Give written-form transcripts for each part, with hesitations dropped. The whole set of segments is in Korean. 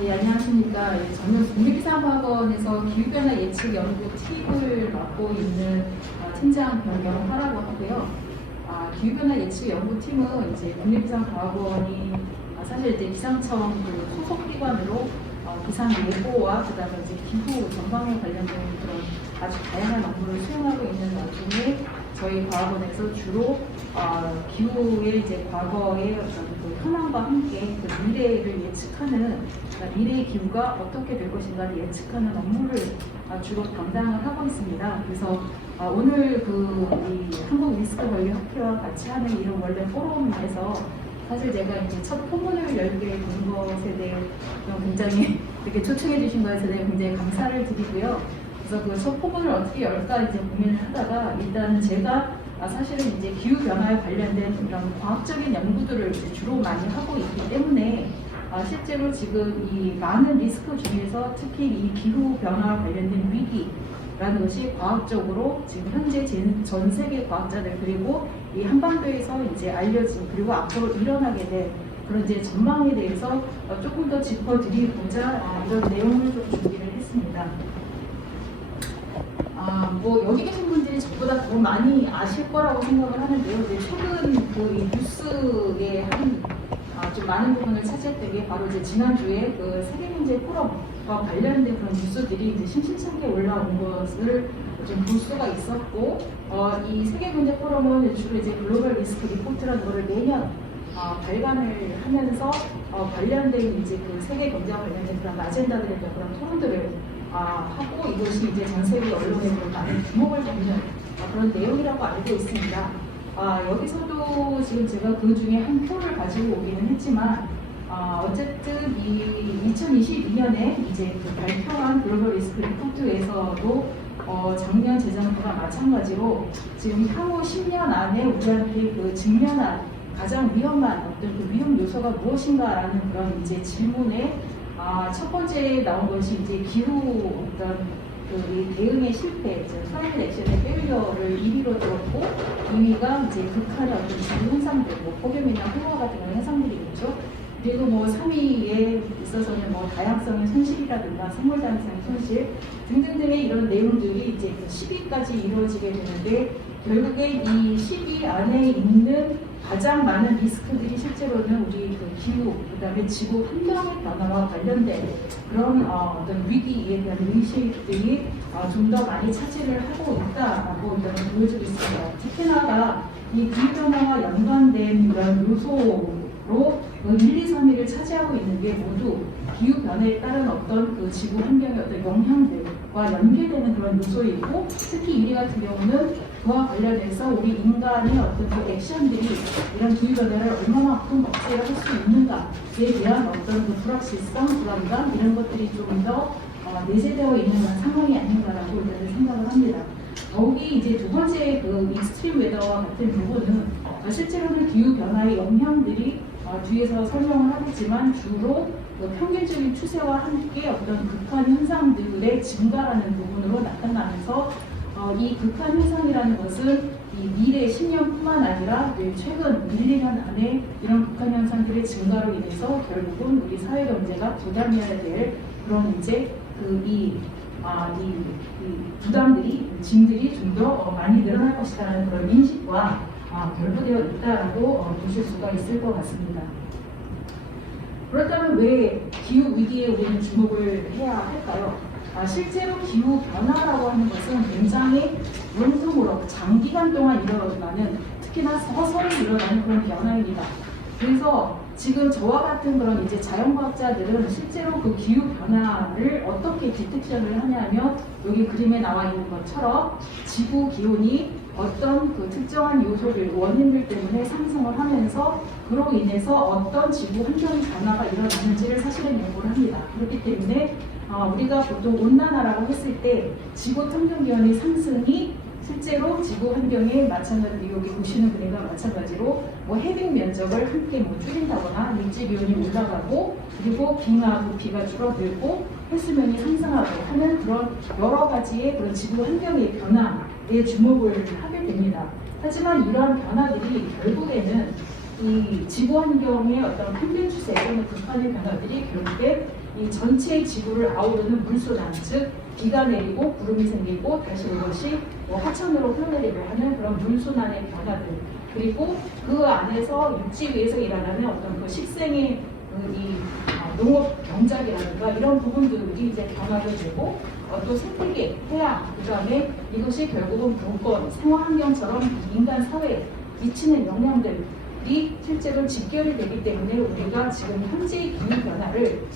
네, 안녕하십니까. 예, 저는 국립기상과학원에서 기후변화 예측 연구 팀을 맡고 있는 팀장 변경화라고 하고요. 기후변화 예측 연구팀은 이제 국립기상과학원이 사실 이제 기상청 그 소속 기관으로 기상 예보와 그다음에 이제 기후 전망에 관련된 그런 아주 다양한 업무를 수행하고 있는 와중에 저희 과학원에서 주로 기후의 이제 과거의 어떤 그 현황과 함께 그 미래를 예측하는, 그러니까 미래의 기후가 어떻게 될 것인가를 예측하는 업무를 주로 담당을 하고 있습니다. 그래서 오늘 이 한국리스크관리학회와 같이 하는 이런 원래 포럼에서 사실 제가 이제 첫 포문을 열게 된 것에 대해 굉장히 이렇게 초청해 주신 것에 대해 굉장히 감사를 드리고요. 그래서 그 첫 포문을 어떻게 열까 이제 고민을 하다가 일단 제가 사실은 이제 기후 변화에 관련된 이런 과학적인 연구들을 이제 주로 많이 하고 있기 때문에 실제로 지금 이 많은 리스크 중에서 특히 이 기후 변화와 관련된 위기라는 것이 과학적으로 지금 현재 전 세계 과학자들 그리고 이 한반도에서 이제 알려진 그리고 앞으로 일어나게 될 그런 이제 전망에 대해서 조금 더 짚어드리고자 이런 내용을 좀 준비를 했습니다. 뭐 여기 계신 분들이 저보다 더 많이 아실 거라고 생각을 하는데요. 최근 그 뉴스에 좀 많은 부분을 차지했던 게 바로 이제 지난주에 그 세계경제 포럼과 관련된 그런 뉴스들이 이제 심심찮게 올라온 것을 좀 볼 수가 있었고, 이 세계경제 포럼은 주로 이제 글로벌 리스크 리포트라는 것을 매년 발간을 하면서 관련된 이제 그 세계 경제와 관련된 그런 아젠다들에 대한 그런 토론들을 하고 이것이 이제 전 세계 언론에 많은 주목을 받는 그런 내용이라고 알고 있습니다. 여기서도 지금 제가 그 중에 한 표를 가지고 오기는 했지만 어쨌든 이 2022년에 이제 그 발표한 글로벌 리스크 리포트에서도 작년 재작년과 마찬가지로 지금 향후 10년 안에 우리한테 그 직면한 가장 위험한 어떤 그 위험 요소가 무엇인가라는 그런 이제 질문에 첫 번째 나온 것이 이제 기후 어떤 그 대응의 실패, 클라이밋 액션의 페일러를 1위로 들었고 2위가 이제 극한의 어떤 기후 현상들, 뭐 폭염이나 홍화 같은 그런 현상들이겠죠. 그리고 뭐 3위에 있어서는 뭐 다양성의 손실이라든가 생물 다양성의 손실 등등등의 이런 내용들이 이제 10위까지 이루어지게 되는데 결국에 이 10위 안에 있는 가장 많은 리스크들이 실제로는 우리 그 기후, 그다음에 지구 환경의 변화와 관련된 그런 어떤 위기에 대한 의식들이 좀 더 많이 차지를 하고 있다라고 일단 보여주고 있습니다. 특히나 이 기후 변화와 연관된 이런 요소로 1, 2, 3위를 차지하고 있는 게 모두 기후 변화에 따른 어떤 그 지구 환경의 어떤 영향들과 연계되는 그런 요소이고, 특히 1위 같은 경우는 그와 관련해서 우리 인간의 어떤 그 액션들이 이런 기후 변화를 얼마만큼 억제를 할 수 있는가에 대한 어떤 그 불확실성, 불안감 이런 것들이 조금 더 내재되어 있는 상황이 아닌가라고 일단 생각을 합니다. 더욱이 이제 두 번째 그 익스트림 웨더와 같은 부분은 실제로는 기후 변화의 영향들이 뒤에서 설명을 하겠지만 주로 평균적인 추세와 함께 어떤 극한 현상들의 증가라는 부분으로 나타나면서 이 극한 현상이라는 것은 이 미래 10년뿐만 아니라 최근 1, 2년 안에 이런 극한 현상들의 증가로 인해서 결국은 우리 사회 경제가 부담해야 될 그런 이제 이 부담들이, 짐들이 좀 더 많이 늘어날 것이라는 그런 인식과 결부되어 있다라고 보실 수가 있을 것 같습니다. 그렇다면 왜 기후 위기에 우리는 주목을 해야 할까요? 실제로 기후 변화라고 하는 것은 굉장히 원통으로 장기간 동안 일어나는, 특히나 서서히 일어나는 그런 변화입니다. 그래서 지금 저와 같은 그런 이제 자연과학자들은 실제로 그 기후 변화를 어떻게 디텍션을 하냐면 여기 그림에 나와 있는 것처럼 지구 기온이 어떤 그 특정한 요소들, 원인들 때문에 상승을 하면서 그로 인해서 어떤 지구 환경 변화가 일어나는지를 사실은 연구를 합니다. 그렇기 때문에 우리가 보통 온난화라고 했을 때 지구 평균 기온의 상승이 실제로 지구 환경에 마찬가지로 여기 보시는 그림과 마찬가지로 뭐 해빙 면적을 함께 줄인다거나 육지 기온이 올라가고 그리고 빙하 부피가 줄어들고 해수면이 상승하고 하는 그런 여러 가지의 그런 지구 환경의 변화에 주목을 하게 됩니다. 하지만 이러한 변화들이 결국에는 이 지구 환경의 어떤 평균 추세 또는 극한의 변화들이 결국에 이 전체 지구를 아우르는 물순환, 즉 비가 내리고 구름이 생기고 다시 그것이 하천으로 흘러내리고 하는 그런 물순환의 변화들, 그리고 그 안에서 육지 위에서 일어나는 어떤 그 식생의 이 농업 경작이라든가 이런 부분들이 이제 변화를 되고 또 생태계, 해양, 그 다음에 이것이 결국은 교권, 생활환경처럼 인간 사회에 미치는 영향들이 실제로 직결이 되기 때문에 우리가 지금 현재의 기후 변화를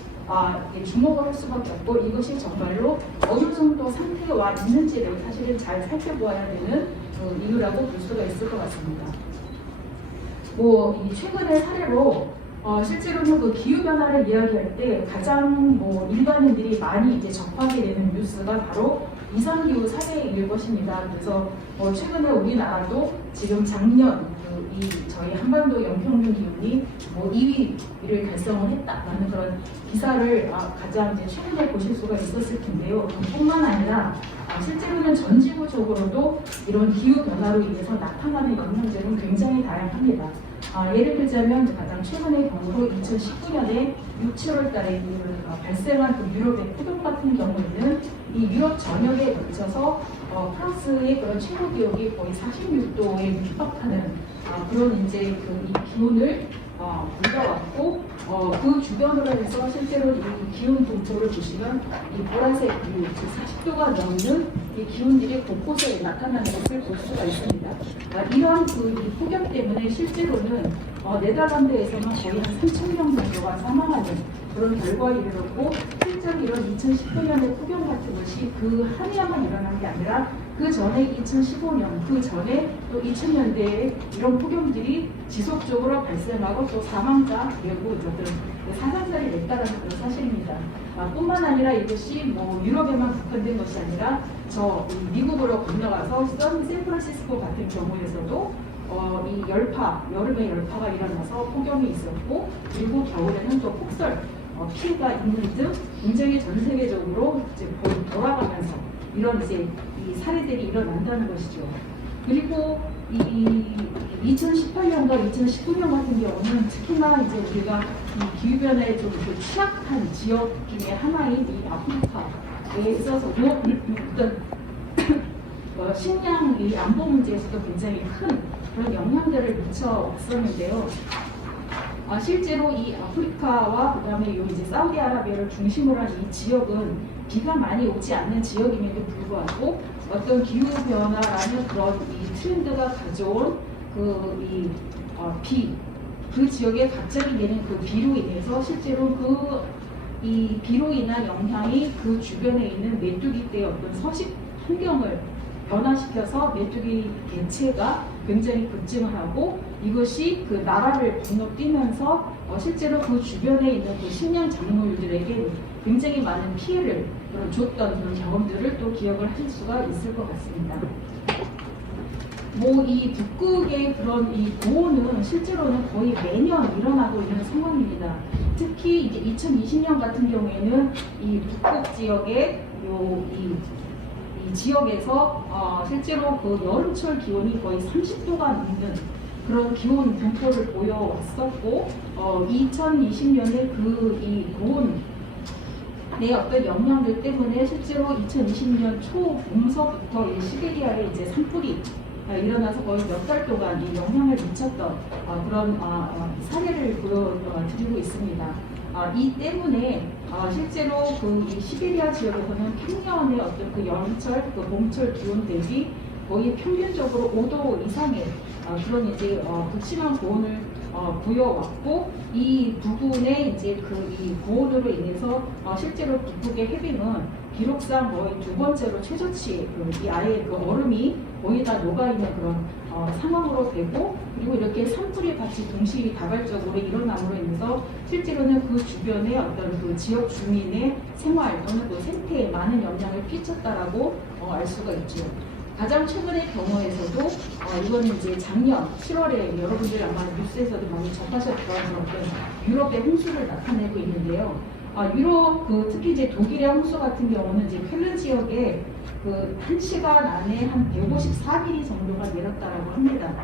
주목을 할 수밖에 없고, 이것이 정말로 어느 정도 상태와 있는지를 사실은 잘 살펴보아야 되는 이유라고 볼 수가 있을 것 같습니다. 이 최근의 사례로 실제로는 그 기후변화를 이야기할 때 가장 일반인들이 많이 이제 접하게 되는 뉴스가 바로 이상기후 사례일 것입니다. 그래서 최근에 우리나라도 지금 작년 저희 한반도 연평균 기온이 2위를 달성을 했다라는 그런 기사를 가장 이제 최근에 보실 수가 있었을 텐데요. 뿐만 아니라 실제로는 전 지구적으로도 이런 기후 변화로 인해서 나타나는 영향들은 굉장히 다양합니다. 예를 들자면 가장 최근의 경우로 2019년에 6, 7월 달에 발생한 그 유럽의 폭염 같은 경우에는 이 유럽 전역에 걸쳐서 프랑스의 그런 최고 기록이 거의 46도에 육박하는 그런 이제 이 기온을 불러왔고, 그 주변으로 해서 실제로 이 기온 분포를 보시면 이 보라색 즉 40도가 넘는 이 기온들이 곳곳에 나타나는 것을 볼 수가 있습니다. 이러한 이 폭염 때문에 실제로는 네덜란드에서는 거의 한 3,000명 정도가 사망하는 그런 결과를 이르렀고, 실제로 이런 2019년의 폭염 같은 것이 그 한 해야만 일어난 게 아니라 그 전에 2015년, 그 전에 또 2000년대에 이런 폭염들이 지속적으로 발생하고 또 사망자 그리고 어떤 사상자를 냈다는 그런 사실입니다. 뿐만 아니라 이것이 유럽에만 국한된 것이 아니라 미국으로 건너가서 샌프란시스코 같은 경우에서도 이 여름에 열파가 일어나서 폭염이 있었고, 그리고 겨울에는 또 폭설 피해가 있는 등 굉장히 전 세계적으로 이제 돌아가면서 이런 이제 이 사례들이 일어난다는 것이죠. 그리고 이 2018년과 2019년 같은 경우는 특히나 이제 우리가 이 기후변화에 좀 취약한 지역 중에 하나인 이 아프리카에 있어서도 어떤 식량 이 안보 문제에서도 굉장히 큰 그런 영향들을 미쳐왔었는데요. 실제로 이 아프리카와 그다음에 이제 사우디아라비아를 중심으로 한 이 지역은 비가 많이 오지 않는 지역임에도 불구하고 어떤 기후 변화라는 그런 이 트렌드가 가져온 그 지역에 갑자기 내린 그 비로 인해서 실제로 이 비로 인한 영향이 그 주변에 있는 메뚜기 떼의 어떤 서식 환경을 변화시켜서 메뚜기 개체가 굉장히 급증을 하고, 이것이 그 나라를 건너뛰면서 실제로 그 주변에 있는 그 식량 작물들에게 굉장히 많은 피해를 줬던 그런 경험들을 또 기억을 하실 수가 있을 것 같습니다. 이 북극의 그런 이 고온은 실제로는 거의 매년 일어나고 있는 상황입니다. 특히 이제 2020년 같은 경우에는 이 북극 지역의 이 지역에서 실제로 그 여름철 기온이 거의 30도가 넘는 그런 기온 분포를 보여왔었고, 2020년에 이 고온의 어떤 영향들 때문에 실제로 2020년 초봄서부터 이 시베리아에 이제 산불이 일어나서 거의 몇 달 동안 이 영향을 미쳤던 그런 사례를 보여드리고 있습니다. 이 때문에 실제로 이 시베리아 지역에서는 평년의 어떤 그 여름철, 그 봄철 기온 대비 거의 평균적으로 5도 이상의 그런 이제 극심한 고온을 부여왔고, 이 부분에 이제 이 고온으로 인해서 실제로 북극의 해빙은 기록상 거의 두 번째로 최저치의 이 아예 그 얼음이 거의 다 녹아있는 그런 상황으로 되고, 그리고 이렇게 산불이 같이 동시다발적으로 일어남으로 인해서 실제로는 그 주변의 어떤 그 지역 주민의 생활 또는 그 생태에 많은 영향을 끼쳤다라고 알 수가 있죠. 가장 최근의 경우에서도 이거는 이제 작년 7월에 여러분들이 아마 뉴스에서도 많이 접하셨던 어떤 유럽의 홍수를 나타내고 있는데요. 유럽 특히 이제 독일의 홍수 같은 경우는 이제 켈른 지역에 그 1시간 안에 한 154mm 정도가 내렸다라고 합니다.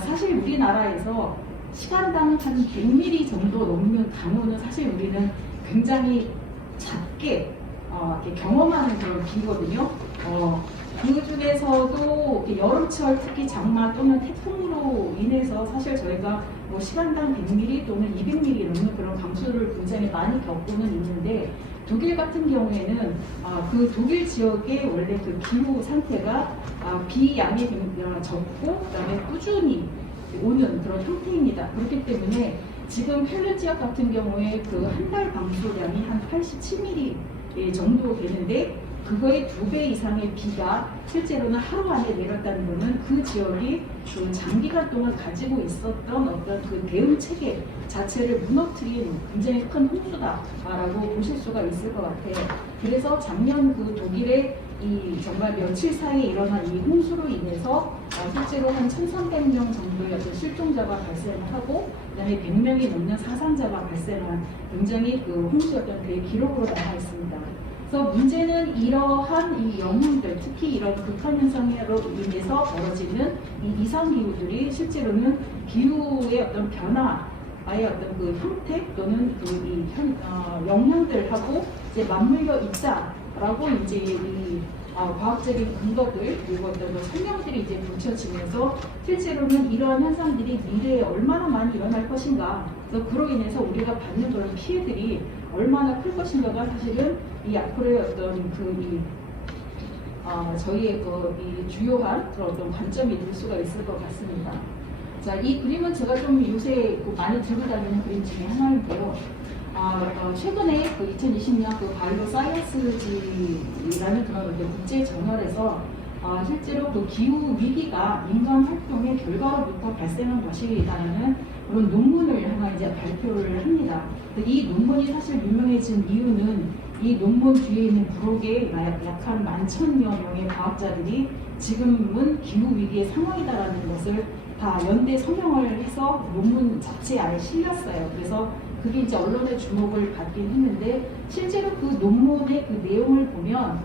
사실 우리나라에서 시간당 한 100mm 정도 넘는 강우는 사실 우리는 굉장히 작게 이렇게 경험하는 그런 비거든요. 그 중에서도 이렇게 여름철 특히 장마 또는 태풍으로 인해서 사실 저희가 뭐 시간당 100mm 또는 200mm 넘는 그런 강수를 굉장히 많이 겪고는 있는데 독일 같은 경우에는 그 독일 지역의 원래 그 기후 상태가 비 양이 적고 그다음에 꾸준히 오는 그런 형태입니다. 그렇기 때문에 지금 펠른 지역 같은 경우에 그 한 달 방수량이 한 87mm 정도 되는데 그거의 2배 이상의 비가 실제로는 하루 안에 내렸다는 것은 그 지역이 그 장기간 동안 가지고 있었던 어떤 그 대응 체계 자체를 무너뜨린 굉장히 큰 홍수다라고 보실 수가 있을 것 같아요. 그래서 작년 그 독일의 이 정말 며칠 사이에 일어난 이 홍수로 인해서 실제로 한 1,300명 정도의 어떤 실종자가 발생하고 그다음에 100명이 넘는 사상자가 발생한 굉장히 그 홍수였던 그의 기록으로 남아 있습니다. 그래서 문제는 이러한 이 영향들, 특히 이런 극한 현상으로 인해서 벌어지는 이 이상 기후들이 실제로는 기후의 어떤 변화의 어떤 그 형태 또는 그 영향들하고 이제 맞물려 있다라고 이제 이 과학적인 근거들 그리고 어떤 설명들이 이제 붙여지면서 실제로는 이러한 현상들이 미래에 얼마나 많이 일어날 것인가, 그래서 그로 인해서 우리가 받는 그런 피해들이 얼마나 클 것인가가 사실은 이 앞으로의 어떤 저희의 이 주요한 그런 어떤 관점이 될 수가 있을 것 같습니다. 자, 이 그림은 제가 좀 요새 많이 들고 다니는 그림 중에 하나인데요. 최근에 그 2020년 그 바이오 사이언스지라는 그런 국제 저널에서 실제로 그 기후 위기가 인간 활동의 결과로부터 발생한 것이라는 그런 논문을 하나 이제 발표를 합니다. 이 논문이 사실 유명해진 이유는 이 논문 뒤에 있는 부록에 약 한 11,000여 명의 과학자들이 지금은 기후 위기의 상황이다라는 것을 다 연대 서명을 해서 논문 자체에 아예 실렸어요. 그래서 그게 이제 언론의 주목을 받긴 했는데 실제로 그 논문의 그 내용을 보면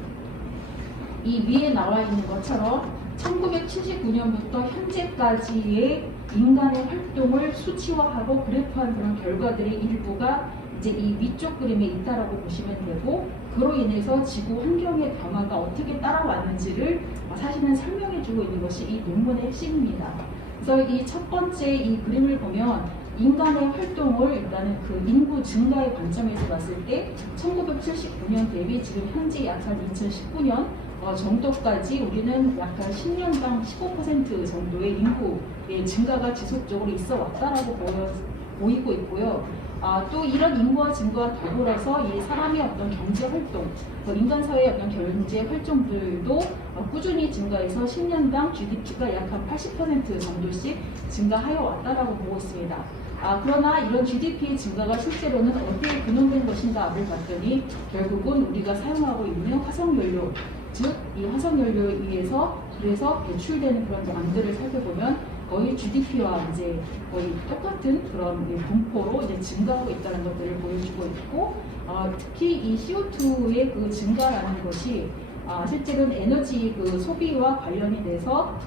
이 위에 나와 있는 것처럼 1979년부터 현재까지의 인간의 활동을 수치화하고 그래프한 그런 결과들의 일부가 이제 이 위쪽 그림에 있다라고 보시면 되고, 그로 인해서 지구 환경의 변화가 어떻게 따라왔는지를 사실은 설명해주고 있는 것이 이 논문의 핵심입니다. 그래서 이 첫 번째 이 그림을 보면 인간의 활동을 일단은 그 인구 증가의 관점에서 봤을 때 1979년 대비 지금 현재 약 한 2019년 정도까지 우리는 약간 10년당 15% 정도의 인구의 증가가 지속적으로 있어 왔다라고 보이고 있고요. 또 이런 인구와 증가와 더불어서 이 사람의 어떤 경제 활동, 인간 사회의 어떤 경제 활동들도 꾸준히 증가해서 10년당 GDP가 약 한 80% 정도씩 증가하여 왔다라고 보고 있습니다. 그러나 이런 GDP의 증가가 실제로는 어디에 근원된 것인가를 봤더니 결국은 우리가 사용하고 있는 화석연료, 즉 이 화석연료에 의해서 그래서 배출되는 그런 양들을 살펴보면 거의 GDP와 이제 거의 똑같은 그런 분포로 이제 증가하고 있다는 것들을 보여주고 있고, 특히 이 CO2의 그 증가라는 것이 실제로는 에너지 그 소비와 관련이 돼서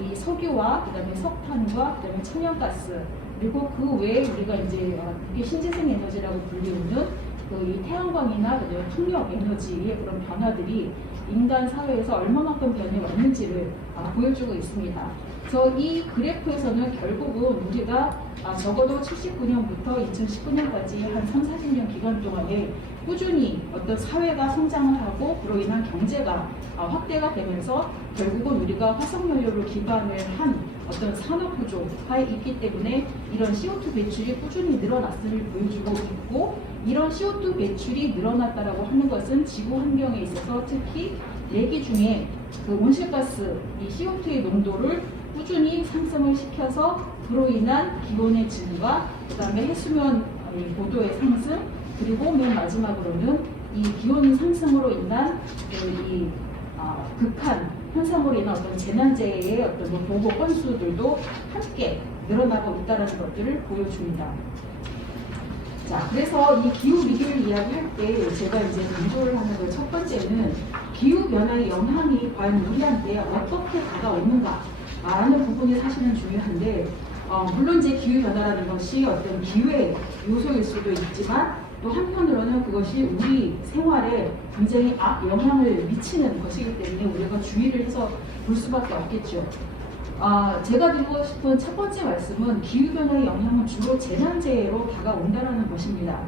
이 석유와 그다음에 석탄과 그다음에 천연가스, 그리고 그 외에 우리가 이제 이게 신재생 에너지라고 불리우는 이 태양광이나 풍력 에너지의 그런 변화들이 인간 사회에서 얼마만큼 변해 왔는지를 보여주고 있습니다. 그래서 이 그래프에서는 결국은 우리가 적어도 79년부터 2019년까지 한 3, 40년 기간 동안에 꾸준히 어떤 사회가 성장을 하고 그로 인한 경제가 확대가 되면서 결국은 우리가 화석연료를 기반을 한 어떤 산업 구조화에 있기 때문에 이런 CO2 배출이 꾸준히 늘어났음을 보여주고 있고, 이런 CO2 배출이 늘어났다라고 하는 것은 지구 환경에 있어서 특히 대기 중에 그 온실가스 이 CO2의 농도를 꾸준히 상승을 시켜서 그로 인한 기온의 증가, 그다음에 해수면 고도의 상승, 그리고 맨 마지막으로는 이 기온 상승으로 인한 이 극한 현상으로 인한 어떤 재난재해의 어떤 보고 건수들도 함께 늘어나고 있다는 것들을 보여줍니다. 자, 그래서 이 기후 위기를 이야기할 때 제가 이제 강조를 하는 그 첫 번째는 기후 변화의 영향이 과연 우리한테 어떻게 다가오는가 라는 부분이 사실은 중요한데, 물론 이제 기후 변화라는 것이 어떤 기회 요소일 수도 있지만 또 한편으로는 그것이 우리 생활에 굉장히 영향을 미치는 것이기 때문에 우리가 주의를 해서 볼 수밖에 없겠죠. 제가 드리고 싶은 첫 번째 말씀은 기후변화의 영향은 주로 재난재해로 다가온다라는 것입니다.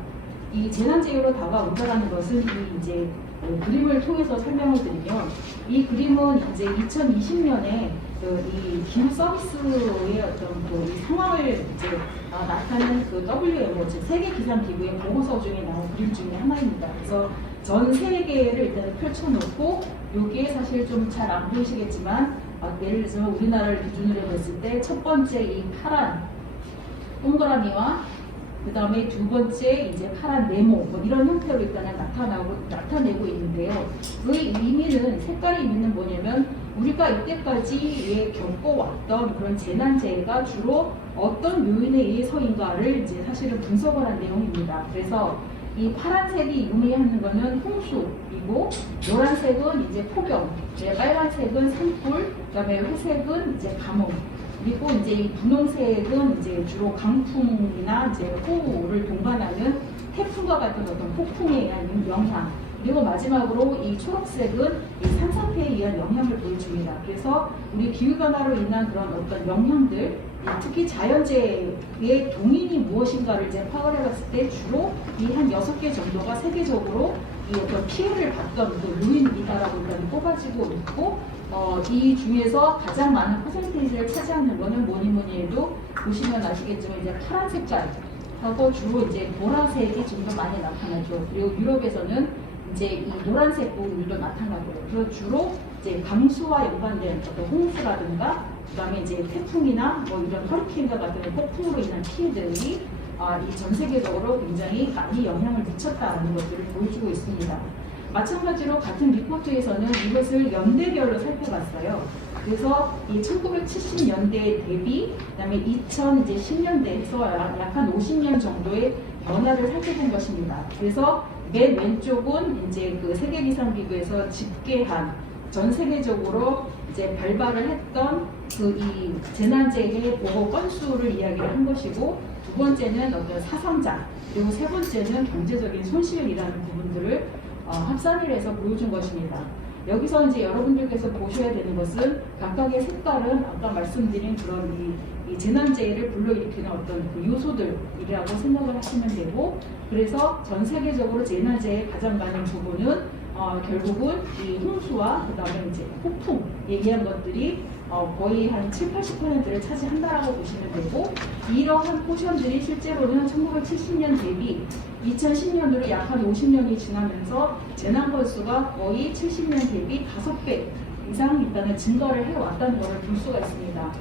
이 재난재해로 다가온다라는 것은 이제 그림을 통해서 설명을 드리면, 이 그림은 이제 2020년에 이 기후 서비스의 어떤 이 상황을 이제 나타낸 그 WMO, 즉 세계 기상 기구의 보고서 중에 나온 그림 중에 하나입니다. 그래서 전 세계를 일단 펼쳐놓고, 여기에 사실 좀 잘 안 보이시겠지만, 예를 들어서 우리나라를 기준으로 봤을 때 첫 번째 이 파란 동그라미와 그 다음에 두 번째 이제 파란 네모, 뭐 이런 형태로 일단은 나타내고 있는데요. 그 의미는, 색깔의 의미는 뭐냐면, 우리가 이때까지 겪어왔던 그런 재난재해가 주로 어떤 요인에 의해서인가를 이제 사실은 분석을 한 내용입니다. 그래서 이 파란색이 의미하는 것은 홍수이고, 노란색은 이제 폭염, 빨간색은 산불, 그다음에 회색은 이제 가뭄, 그리고 이제 이 분홍색은 이제 주로 강풍이나 이제 호우를 동반하는 태풍과 같은 어떤 폭풍에 의한 영향, 그리고 마지막으로 이 초록색은 이 산사태에 의한 영향을 보여줍니다. 그래서 우리 기후변화로 인한 그런 어떤 영향들, 특히 자연재해의 동인이 무엇인가를 이제 파악을 해봤을 때 주로 이 한 6개 정도가 세계적으로 이 어떤 피해를 봤던 그 요인이다라고 일단 꼽아지고 있고, 이 중에서 가장 많은 퍼센테이지를 차지하는 거는 뭐니 해도 보시면 아시겠지만 이제 파란 색깔하고 주로 이제 보라색이 좀 더 많이 나타나죠. 그리고 유럽에서는 이제 이 노란색 부분도 나타나고요. 그래서 주로 이제 강수와 연관된 어떤 홍수라든가, 그다음에 이제 태풍이나 뭐 이런 허리케인과 같은 폭풍으로 인한 피해들이 이 전 세계적으로 굉장히 많이 영향을 미쳤다는 것들을 보여주고 있습니다. 마찬가지로 같은 리포트에서는 이것을 연대별로 살펴봤어요. 그래서 이 1970년대 대비, 그다음에 2010년대에서 약 한 50년 정도의 변화를 살펴본 것입니다. 그래서 맨 왼쪽은 이제 그 세계기상기구에서 집계한 전 세계적으로 이제 발발을 했던 그 이 재난재해 보고 건수를 이야기를 한 것이고, 두 번째는 어떤 사상자, 그리고 세 번째는 경제적인 손실이라는 부분들을 합산을 해서 보여준 것입니다. 여기서 이제 여러분들께서 보셔야 되는 것은 각각의 색깔은 아까 말씀드린 그런 이 재난재해를 불러일으키는 어떤 그 요소들이라고 생각을 하시면 되고, 그래서 전 세계적으로 재난재해에 가장 많은 부분은 결국은 이 홍수와 그 다음에 이제 폭풍 얘기한 것들이 거의 한 70~80%를 차지한다라고 보시면 되고, 이러한 포션들이 실제로는 1970년 대비 2010년으로 약 한 50년이 지나면서 재난 건수가 거의 70년 대비 5배 이상 일단은 증가를 해왔다는 것을 볼 수가 있습니다.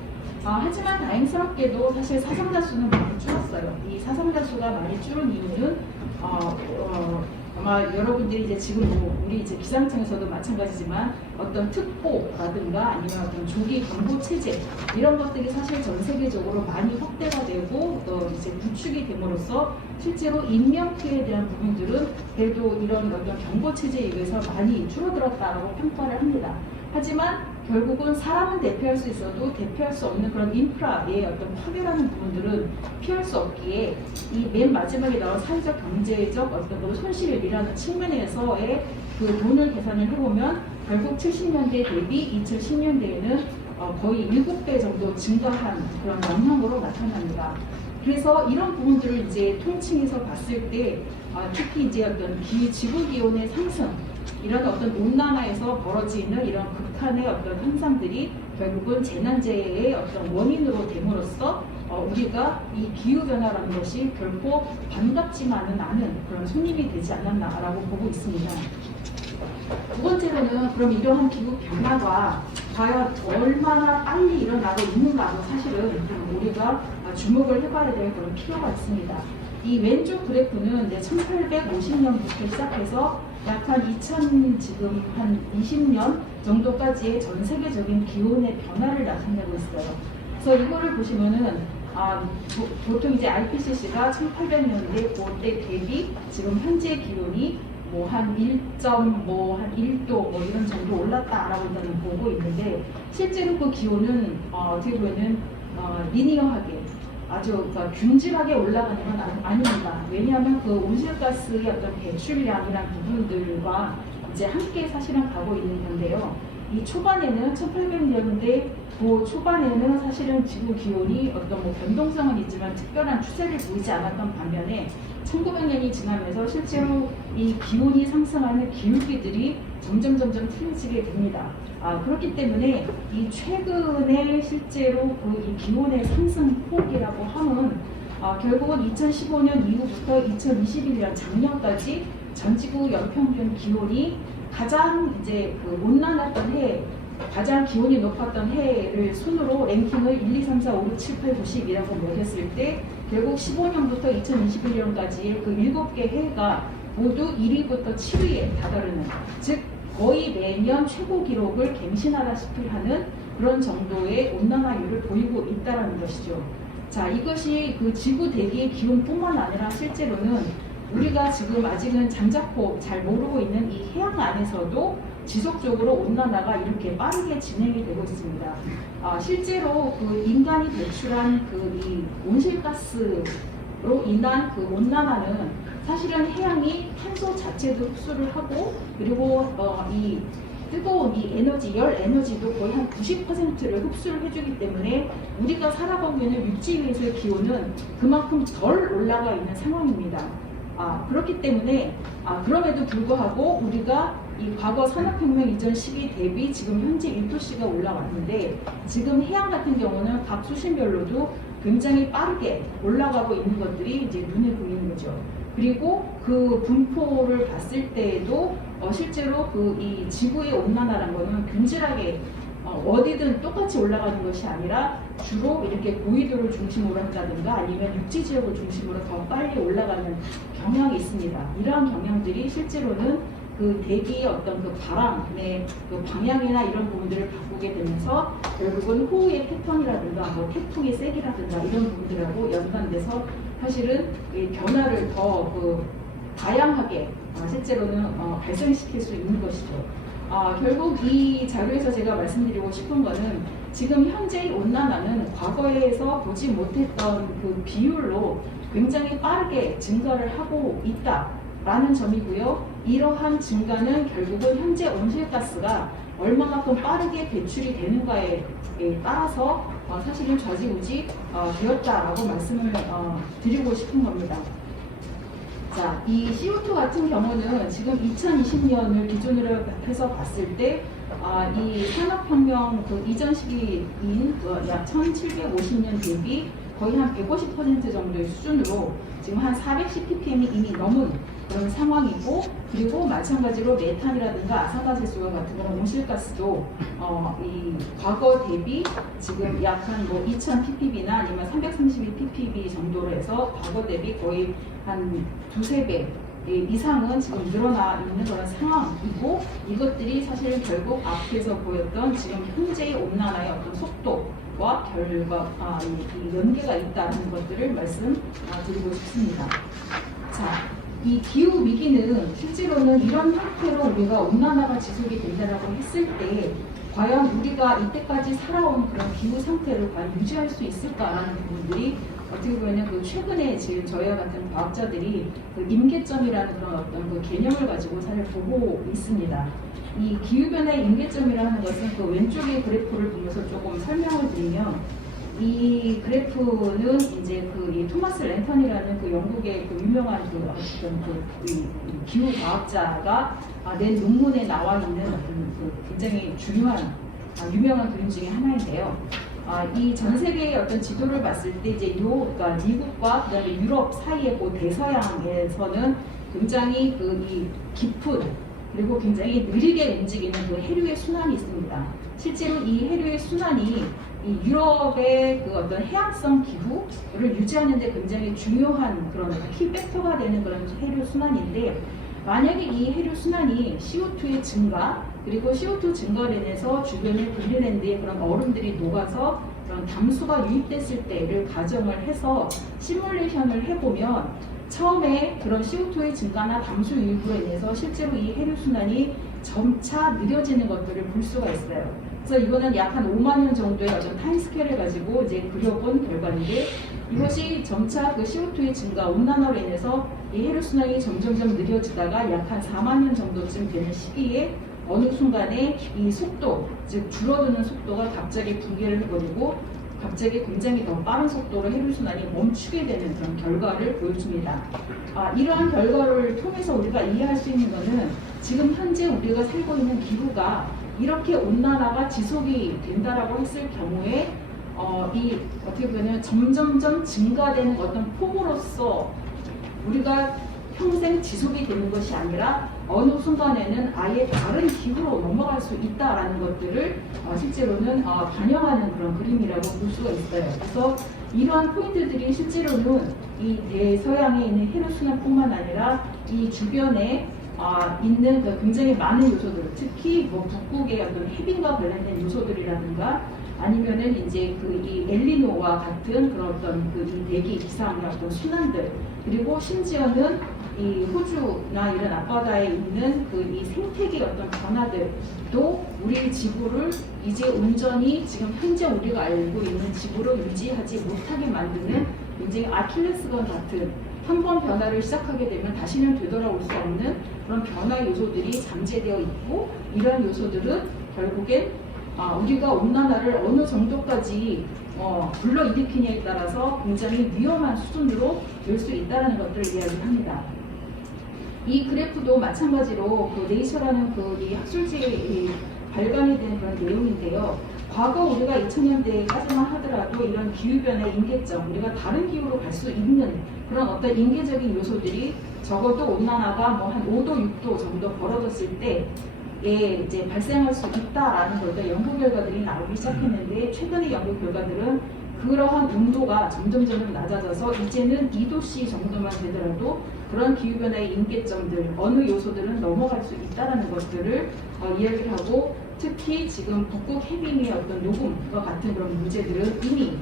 하지만 다행스럽게도 사실 사상자 수는 많이 줄었어요. 이 사상자 수가 많이 줄은 이유는 아마 여러분들이 이제 지금 우리 이제 기상청에서도 마찬가지지만 어떤 특보라든가 아니면 어떤 조기 경보 체제, 이런 것들이 사실 전 세계적으로 많이 확대가 되고 또 이제 구축이 됨으로써 실제로 인명 피해에 대한 부분들은 그래도 이런 어떤 경보 체제에 의해서 많이 줄어들었다라고 평가를 합니다. 하지만 결국은 사람은 대피할 수 있어도 대피할 수 없는 그런 인프라의 어떤 파괴라는 부분들은 피할 수 없기에, 이 맨 마지막에 나온 사회적 경제적 어떤 그 손실이라는 측면에서의 그 돈을 계산을 해보면 결국 70년대 대비 2010년대에는 거의 7배 정도 증가한 그런 영향으로 나타납니다. 그래서 이런 부분들을 이제 통칭해서 봤을 때 특히 이제 어떤 지구 기온의 상승, 이런 어떤 온난화에서 벌어지는 이런 극한의 어떤 현상들이 결국은 재난재해의 어떤 원인으로 됨으로써 우리가 이 기후변화라는 것이 결코 반갑지만은 않은 그런 손님이 되지 않았나라고 보고 있습니다. 두 번째로는 그럼 이러한 기후변화가 과연 얼마나 빨리 일어나고 있는가도 사실은 우리가 주목을 해봐야 될 그런 필요가 있습니다. 이 왼쪽 그래프는 1850년부터 시작해서 약 한 2000 지금 한 20년 정도까지의 전 세계적인 기온의 변화를 나타내고 있어요. 그래서 이거를 보시면은 보통 이제 IPCC가 1800년대 그때 대비 지금 현재 기온이 뭐 한 1.1도 뭐 이런 정도 올랐다라고 일단은 보고 있는데, 실제로 그 기온은 어떻게 보면은 리니어하게 아주 그러니까 균질하게 올라가는 건 아닙니다. 왜냐하면 그 온실가스의 어떤 배출량이란 부분들과 이제 함께 사실은 가고 있는 건데요. 이 초반에는 1800년대 그 초반에는 사실은 지구 기온이 어떤 뭐 변동성은 있지만 특별한 추세를 보이지 않았던 반면에 1900년이 지나면서 실제로 이 기온이 상승하는 기울기들이 점점 틀려지게 됩니다. 그렇기 때문에 이 최근에 실제로 그 이 기온의 상승폭이라고 함은 결국은 2015년 이후부터 2021년 작년까지 전 지구 연평균 기온이 가장 이제 그 온난했던 해, 가장 기온이 높았던 해를 순으로 랭킹을 1, 2, 3, 4, 5, 6, 7, 8, 9, 10이라고 매겼을 때 결국 15년부터 2021년까지의 그 7개 해가 모두 1위부터 7위에 다다르는, 즉 거의 매년 최고 기록을 갱신하다시피 하는 그런 정도의 온난화율을 보이고 있다는 것이죠. 자, 이것이 그 지구 대기의 기온뿐만 아니라 실제로는 우리가 지금 아직은 잠자코 잘 모르고 있는 이 해양 안에서도 지속적으로 온난화가 이렇게 빠르게 진행이 되고 있습니다. 실제로 그 인간이 배출한 그 이 온실가스로 인한 그 온난화는 사실은 해양이 탄소 자체도 흡수를 하고, 그리고 이 뜨거운 이 에너지, 열 에너지도 거의 한 90%를 흡수를 해주기 때문에 우리가 살아가고 있는 육지 위에서의 기온은 그만큼 덜 올라가 있는 상황입니다. 그렇기 때문에 그럼에도 불구하고 우리가 이 과거 산업혁명 이전 시기 대비 지금 현재 1도씨가 올라왔는데, 지금 해양 같은 경우는 각 수심별로도 굉장히 빠르게 올라가고 있는 것들이 이제 눈에 보이는 거죠. 그리고 그 분포를 봤을 때에도 실제로 그 이 지구의 온난화라는 거는 균질하게 어디든 똑같이 올라가는 것이 아니라 주로 이렇게 고위도를 중심으로 한다든가 아니면 육지 지역을 중심으로 더 빨리 올라가는 경향이 있습니다. 이러한 경향들이 실제로는 그 대기의 어떤 그 바람의 그 방향이나 이런 부분들을 바꾸게 되면서 결국은 호우의 패턴이라든가 뭐 태풍의 세기라든가 이런 부분들하고 연관돼서 사실은 이 변화를 더 그 다양하게 실제로는 발생시킬 수 있는 것이죠. 결국 이 자료에서 제가 말씀드리고 싶은 거는 지금 현재의 온난화는 과거에서 보지 못했던 그 비율로 굉장히 빠르게 증가를 하고 있다라는 점이고요. 이러한 증가는 결국은 현재 온실가스가 얼마만큼 빠르게 배출이 되는가에 따라서 사실은 좌지우지 되었다라고 말씀을 드리고 싶은 겁니다. 자, 이 CO2 같은 경우는 지금 2020년을 기준으로 해서 봤을 때 이 산업혁명 그 이전 시기인 약 1750년 대비 거의 한 150% 정도의 수준으로 지금 한 410ppm이 이미 넘은 그런 상황이고, 그리고 마찬가지로 메탄이라든가 아산화질소와 같은 그런 온실가스도 이 과거 대비 지금 약 한 뭐 2000ppb나 아니면 332ppb 정도로 해서 과거 대비 거의 한 두세 배 이상은 지금 늘어나 있는 그런 상황이고, 이것들이 사실 결국 앞에서 보였던 지금 현재의 온난화의 어떤 속도와 결과 이 연계가 있다는 것들을 말씀드리고 싶습니다. 자, 이 기후 위기는 실제로는 이런 형태로 우리가 온난화가 지속이 된다라고 했을 때 과연 우리가 이때까지 살아온 그런 기후 상태를 과연 유지할 수 있을까라는 부분들이 어떻게 보면 그 최근에 지금 저희와 같은 과학자들이 그 임계점이라는 그런 어떤 그 개념을 가지고 사실 보고 있습니다. 이 기후변화의 임계점이라는 것은 그 왼쪽의 그래프를 보면서 조금 설명을 드리면, 이 그래프는 이제 그 이 토마스 랜턴이라는 그 영국의 그 유명한 그 어떤 그 기후 과학자가 낸 논문에 나와 있는 어떤 그 굉장히 중요한 유명한 그림 중에 하나인데요. 이 전 세계의 어떤 지도를 봤을 때 이제 그러니까 미국과 그다음에 유럽 사이의 그 대서양에서는 굉장히 그 이 깊은 그리고 굉장히 느리게 움직이는 그 해류의 순환이 있습니다. 실제로 이 해류의 순환이 이 유럽의 그 어떤 해양성 기후를 유지하는 데 굉장히 중요한 그런 키 팩터가 되는 그런 해류 순환인데, 만약에 이 해류 순환이 CO2의 증가, 그리고 CO2 증가로 인해서 주변의 그린랜드의 그런 얼음들이 녹아서 그런 담수가 유입됐을 때를 가정을 해서 시뮬레이션을 해보면 처음에 그런 CO2의 증가나 담수 유입으로 인해서 실제로 이 해류 순환이 점차 느려지는 것들을 볼 수가 있어요. 그래서 이거는 약 한 5만 년 정도의 어떤 타임스케일을 가지고 이제 그려본 결과인데 이것이 점차 그 CO2의 증가, 온난화로 인해서 이 혈액순환이 점점점 느려지다가 약 한 4만 년 정도쯤 되는 시기에 어느 순간에 이 속도, 즉 줄어드는 속도가 갑자기 붕괴를 해버리고 갑자기 굉장히 더 빠른 속도로 혈액순환이 멈추게 되는 그런 결과를 보여줍니다. 이러한 결과를 통해서 우리가 이해할 수 있는 것은 지금 현재 우리가 살고 있는 기후가 이렇게 온난화가 지속이 된다라고 했을 경우에 이 어떻게 보면 점점점 증가되는 어떤 폭으로서 우리가 평생 지속이 되는 것이 아니라 어느 순간에는 아예 다른 기후로 넘어갈 수 있다라는 것들을 실제로는 반영하는 그런 그림이라고 볼 수가 있어요. 그래서 이러한 포인트들이 실제로는 이 대서양에 있는 혈액순환뿐만 아니라 이 주변에 있는 그 굉장히 많은 요소들, 특히 뭐 북극의 어떤 해빙과 관련된 요소들이라든가 아니면은 이제 그 이 엘니노와 같은 그런 어떤 그 이 대기 기상의 어떤 순환들, 그리고 심지어는 이 호주나 이런 앞바다에 있는 그 이 생태계 어떤 변화들도 우리 지구를 이제 온전히 지금 현재 우리가 알고 있는 지구로 유지하지 못하게 만드는 굉장히 아킬레스건 같은 한 번 변화를 시작하게 되면 다시는 되돌아올 수 없는 그런 변화 요소들이 잠재되어 있고, 이러한 요소들은 결국엔 우리가 온난화를 어느 정도까지 불러일으키냐에 따라서 굉장히 위험한 수준으로 될 수 있다는 것들을 이야기합니다. 이 그래프도 마찬가지로 그 네이처라는 그 이 학술지에 발간이 된 그런 내용인데요. 과거 우리가 2000년대까지만 하더라도 이런 기후변화의 임계점, 우리가 다른 기후로 갈 수 있는 그런 어떤 임계적인 요소들이 적어도 온난화가 뭐 한 5도, 6도 정도 벌어졌을 때 이제 발생할 수 있다라는 것들 연구 결과들이 나오기 시작했는데, 최근의 연구 결과들은 그러한 온도가 점점 낮아져서 이제는 2도씨 정도만 되더라도 그런 기후변화의 임계점들, 어느 요소들은 넘어갈 수 있다는 것들을 이야기를 하고, 특히 지금 북극 해빙의 어떤 녹음과 같은 그런 문제들은 이미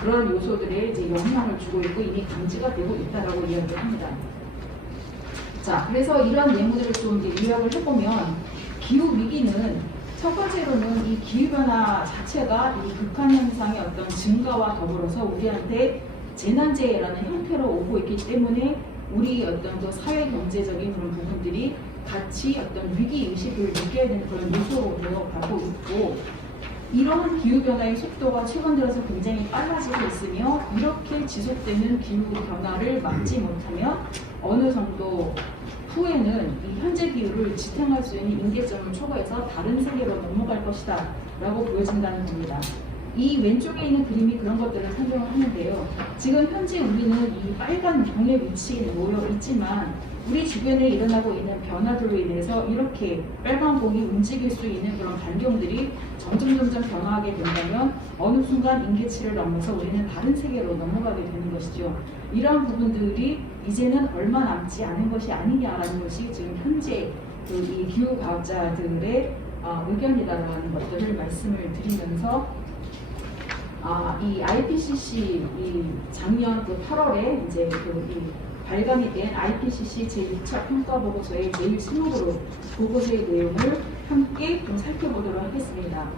그런 요소들에 이제 영향을 주고 있고 이미 감지가 되고 있다라고 이야기를 합니다. 자, 그래서 이런 예문들을 좀 이제 요약을 해보면, 기후 위기는 첫 번째로는 이 기후변화 자체가 이 극한 현상의 어떤 증가와 더불어서 우리한테 재난재해라는 형태로 오고 있기 때문에 우리 어떤 그 사회 경제적인 그런 부분들이 같이 어떤 위기 의식을 느껴야 되는 그런 요소로 되어가고 있고, 이러한 기후변화의 속도가 최근 들어서 굉장히 빨라지고 있으며, 이렇게 지속되는 기후변화를 막지 못하면 어느 정도 후에는 이 현재 기후를 지탱할 수 있는 임계점을 초과해서 다른 세계로 넘어갈 것이다 라고 보여진다는 겁니다. 이 왼쪽에 있는 그림이 그런 것들을 설명을 하는데요. 지금 현재 우리는 이 빨간 봉에 위치에 놓여 있지만 우리 주변에 일어나고 있는 변화들로 인해서 이렇게 빨간 봉이 움직일 수 있는 그런 반경들이 점점 변화하게 된다면 어느 순간 임계치를 넘어서 우리는 다른 세계로 넘어가게 되는 것이죠. 이러한 부분들이 이제는 얼마 남지 않은 것이 아니냐라는 것이 지금 현재 이 기후과학자들의 의견이다라는 것들을 말씀을 드리면서 이 IPCC 이 작년 그 8월에 이제 발간이 된 IPCC 제6차 평가 보고서의 제일 수록으로 보고서의 내용을 함께 좀 살펴보도록 하겠습니다.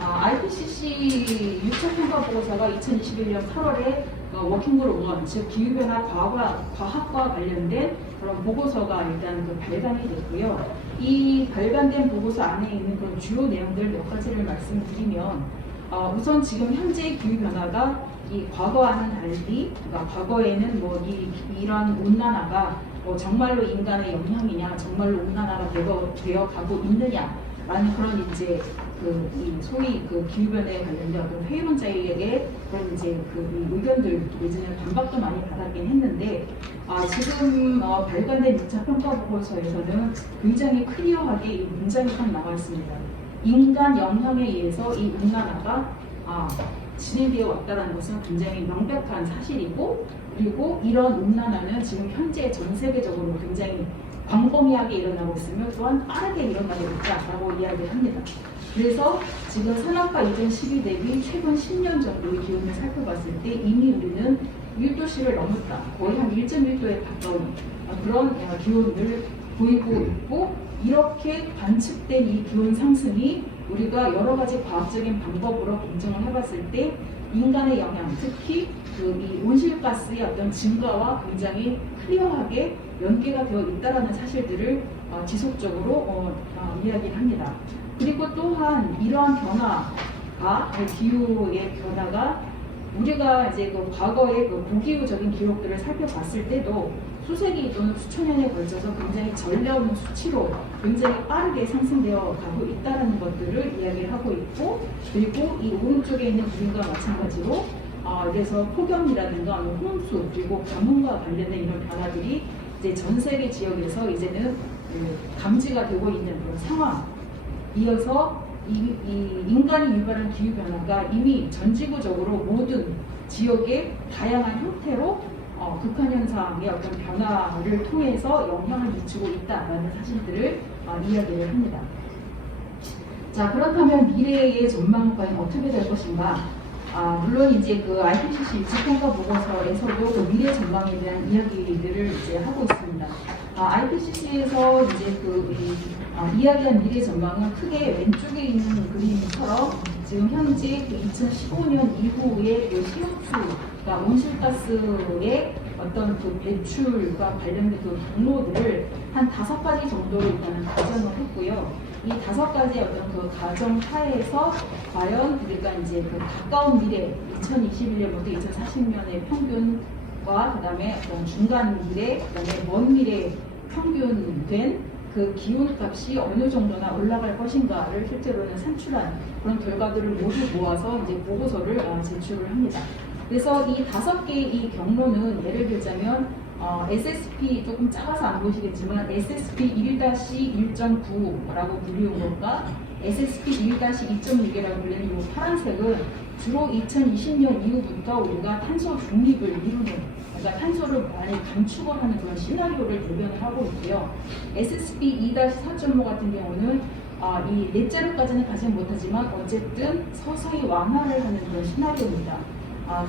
IPCC 6차 평가 보고서가 2021년 8월에 워킹그룹 1, 즉 기후변화 과학과 관련된 그런 보고서가 일단 발간이 됐고요. 이 발간된 보고서 안에 있는 그런 주요 내용들 몇 가지를 말씀드리면, 우선 지금 현재 기후변화가 이 과거와는 달리, 그러니까 과거에는 뭐 이런 온난화가 정말로 인간의 영향이냐, 정말로 온난화가 되어 가고 있느냐라는 그런 이제 이 소위 기후변화에 관련된 어떤 회의론자에게 그런 이제 이 의견들 내지는 반박도 많이 받았긴 했는데, 지금 발간된 6차 평가 보고서에서는 굉장히 클리어하게 이 문장이 딱 나와 있습니다. 인간 영향에 의해서 이 온난화가 진행되어 왔다는 것은 굉장히 명백한 사실이고, 그리고 이런 온난화는 지금 현재 전 세계적으로 굉장히 광범위하게 일어나고 있으며 또한 빠르게 일어나고 있다라고 이야기를 합니다. 그래서 지금 산업화 이전 시기 대비 최근 10년 정도의 기온을 살펴봤을 때 이미 우리는 1도씨를 넘었다, 거의 한 1.1도에 가까운 그런 기온을 보이고 있고, 이렇게 관측된 이 기온 상승이 우리가 여러 가지 과학적인 방법으로 검증을 해봤을 때 인간의 영향, 특히 이 온실가스의 어떤 증가와 굉장히 클리어하게 연계가 되어 있다는 사실들을 지속적으로 이야기를 합니다. 그리고 또한 이러한 변화가 기후의 변화가 우리가 이제 그 과거의 그 고기후적인 기록들을 살펴봤을 때도 수세기 또는 수천 년에 걸쳐서 굉장히 전례없는 수치로 굉장히 빠르게 상승되어 가고 있다는 것들을 이야기를 하고 있고, 그리고 이 오른쪽에 있는 그림과 마찬가지로 그래서 폭염이라든가 홍수 그리고 가뭄과 관련된 이런 변화들이 이제 전 세계 지역에서 이제는 감지가 되고 있는 그런 상황. 이어서 이 인간이 유발한 기후 변화가 이미 전지구적으로 모든 지역의 다양한 형태로 극한 현상의 어떤 변화를 통해서 영향을 미치고 있다라는 사실들을 이야기를 합니다. 자, 그렇다면 미래의 전망은 과연 어떻게 될 것인가? 물론 이제 그 IPCC 유치평가 보고서에서도 그 미래 전망에 대한 이야기들을 이제 하고 있습니다. IPCC에서 이제 이야기한 미래 전망은 크게 왼쪽에 있는 그림처럼 지금 현재 2015년 이후의 그 CO2가 온실가스의 어떤 그 배출과 관련된 그 경로들을 한 5가지 정도로 일단은 가정을 했고요. 이 5가지 어떤 그 가정 하에서 과연 우리가 이제 그 가까운 미래 2021년부터 2040년의 평균과 그다음에 어떤 중간 미래, 그다음에 먼 미래 평균된 그 기온 값이 어느 정도나 올라갈 것인가를 실제로는 산출한 그런 결과들을 모두 모아서 이제 보고서를 제출을 합니다. 그래서 이 5개의 이 경로는 예를 들자면 SSP 조금 작아서 안 보시겠지만 SSP 1-1.9라고 불리는 것과 SSP 1-2.6이라고 불리는 이 파란색은 주로 2020년 이후부터 우리가 탄소 중립을 이루는, 그러니까 탄소를 많이 감축을 하는 그런 시나리오를 대변을 하고 있고요. SSP 2-4.5 같은 경우는 이 넷제로까지는 가지 못하지만 어쨌든 서서히 완화를 하는 그런 시나리오입니다.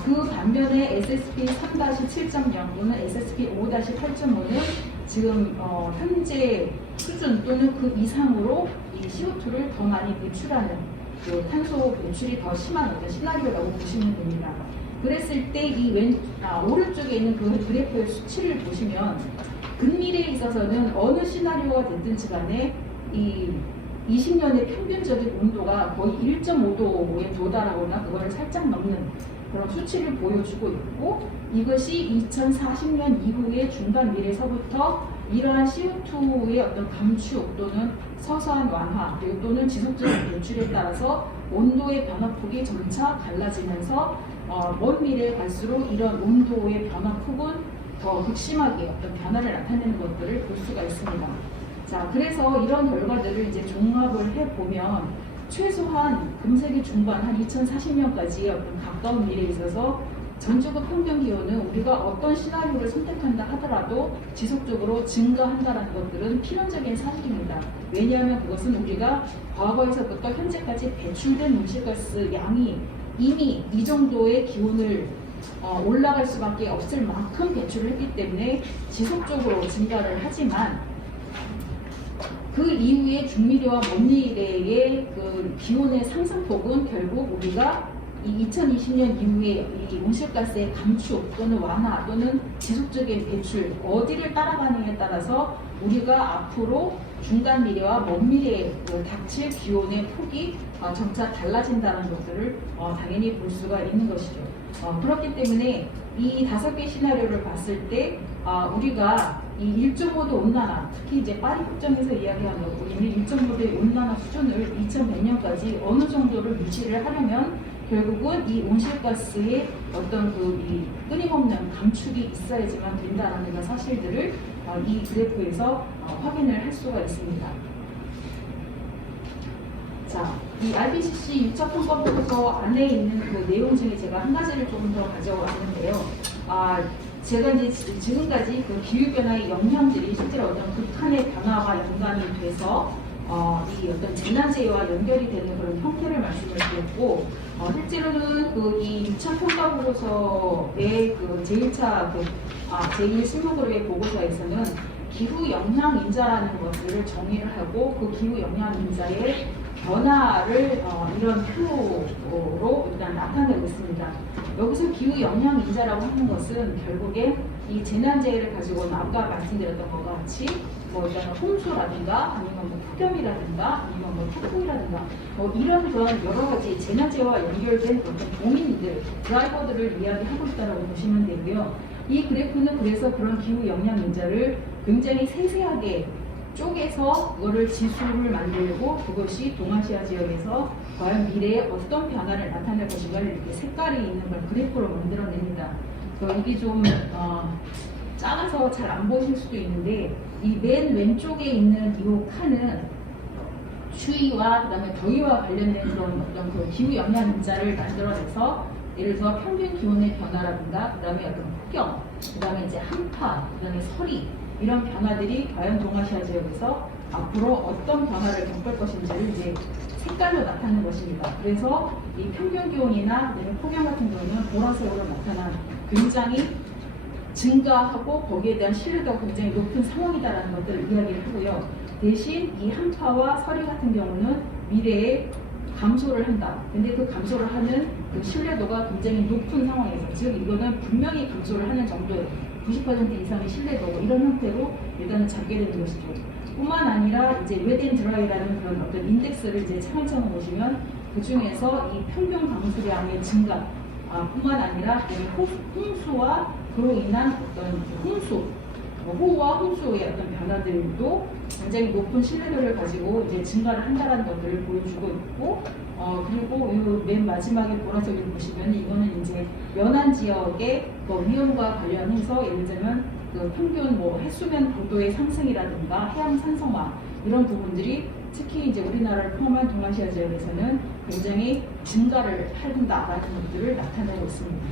그 반면에 SSP 3-7.0 또는 SSP 5-8.5는 지금 현재 수준 또는 그 이상으로 이 CO2를 더 많이 배출하는 그 탄소 배출이 더 심한 어떤 시나리오라고 보시면 됩니다. 그랬을 때 이 오른쪽에 있는 그 그래프의 수치를 보시면 근미래에 있어서는 어느 시나리오가 됐든지 간에 이 20년의 평균적인 온도가 거의 1.5도에 도달하거나 그거를 살짝 넘는 그런 수치를 보여주고 있고, 이것이 2040년 이후의 중간 미래서부터 이러한 CO2의 어떤 감축 또는 서서한 완화 그리고 또는 지속적인 배출에 따라서 온도의 변화폭이 점차 달라지면서 먼 미래에 갈수록 이런 온도의 변화폭은 더 극심하게 어떤 변화를 나타내는 것들을 볼 수가 있습니다. 자, 그래서 이런 결과들을 이제 종합을 해보면 최소한 금세기 중반 한 2040년까지의 어떤 가까운 미래에 있어서 전주국 평균 기온은 우리가 어떤 시나리오를 선택한다 하더라도 지속적으로 증가한다는 것들은 필연적인 사실입니다. 왜냐하면 그것은 우리가 과거에서부터 현재까지 배출된 온실가스 양이 이미 이 정도의 기온을 올라갈 수밖에 없을 만큼 배출을 했기 때문에 지속적으로 증가를 하지만 그 이후에 중미래와 먼미래의 그 기온의 상승폭은 결국 우리가 이 2020년 이후에 이 온실가스의 감축 또는 완화 또는 지속적인 배출 어디를 따라가느냐에 따라서 우리가 앞으로 중간 미래와 먼 미래에 닥칠 기온의 폭이 점차 달라진다는 것들을 당연히 볼 수가 있는 것이죠. 그렇기 때문에 이 5개 시나리오를 봤을 때 우리가 이 1.5도 온난화, 특히 이제 파리 협정에서 이야기한 것, 우리는 1.5도의 온난화 수준을 2100년까지 어느 정도를 유지를 하려면 결국은 이 온실가스의 어떤 이 끊임없는 감축이 있어야지만 된다는 그런 사실들을 이 그래프에서 확인을 할 수가 있습니다. 자, 이 IPCC 6차 평가 보고서 안에 있는 그 내용 중에 제가 한 가지를 조금 더 가져왔는데요. 제가 이제 지금까지 그 기후변화의 영향들이 실제로 어떤 극한의 변화와 연관이 돼서 이 어떤 재난재해와 연결이 되는 그런 형태를 말씀을 드렸고, 실제로는 그 이 6차 평가 보고서의 그 제1차 제1 실무그룹의 보고서에서는 기후 영향 인자라는 것을 정의를 하고 그 기후 영향 인자의 변화를 이런 표로 일단 나타내고 있습니다. 여기서 기후 영향 인자라고 하는 것은 결국에 이 재난재해를 가지고는 아까 말씀드렸던 것과 같이 뭐 일단 홍수라든가 아니면 뭐 폭염이라든가 아니면 뭐 태풍이라든가 뭐 이런 그런 여러 가지 재난재해와 연결된 어떤 고민들, 드라이버들을 이야기하고 있다고 보시면 되고요. 이 그래프는 그래서 그런 기후 영향 인자를 굉장히 세세하게 쪼개서 그거를 지수를 만들고 그것이 동아시아 지역에서 과연 미래에 어떤 변화를 나타낼 것인가를 이렇게 색깔이 있는 걸 그래프로 만들어냅니다. 그래서 이게 좀 작아서 잘 안 보실 수도 있는데 이 맨 왼쪽에 있는 이 칸은 추위와 그다음에 더위와 관련된 그런 어떤 그 기후 영향 인자를 만들어내서 예를 들어 평균 기온의 변화라든가 그다음에 어떤 폭염, 그다음에 이제 한파, 그다음에 서리 이런 변화들이 과연 동아시아 지역에서 앞으로 어떤 변화를 겪을 것인지를 이제 색깔로 나타내는 것입니다. 그래서 이 평균 기온이나 폭염 같은 경우는 보라색으로 나타난 굉장히 증가하고 거기에 대한 신뢰도가 굉장히 높은 상황이다라는 것들을 이야기를 하고요. 대신 이 한파와 서리 같은 경우는 미래에 감소를 한다. 근데 그 감소를 하는 그 신뢰도가 굉장히 높은 상황에서 즉 이거는 분명히 감소를 하는 정도의 90% 이상의 신뢰도 이런 형태로 일단은 잡게 되는 것이죠. 뿐만 아니라 이제 웨덴 드라이라는 그런 어떤 인덱스를 이제 차근차근 보시면 그 중에서 이 평균 강수량의 증가 뿐만 아니라 홍수와 그로 인한 어떤 홍수, 호우와 홍수의 어떤 변화들도 굉장히 높은 신뢰도를 가지고 이제 증가를 한다는 것들을 보여주고 있고, 그리고 이 맨 마지막에 보라색을 보시면 이거는 이제 연안 지역의 위험과 관련해서 예를 들면 그 평균 뭐 해수면 고도의 상승이라든가 해양 산성화 이런 부분들이 특히 이제 우리나라를 포함한 동아시아 지역에서는 굉장히 증가를 한다라는 것들을 나타내고 있습니다.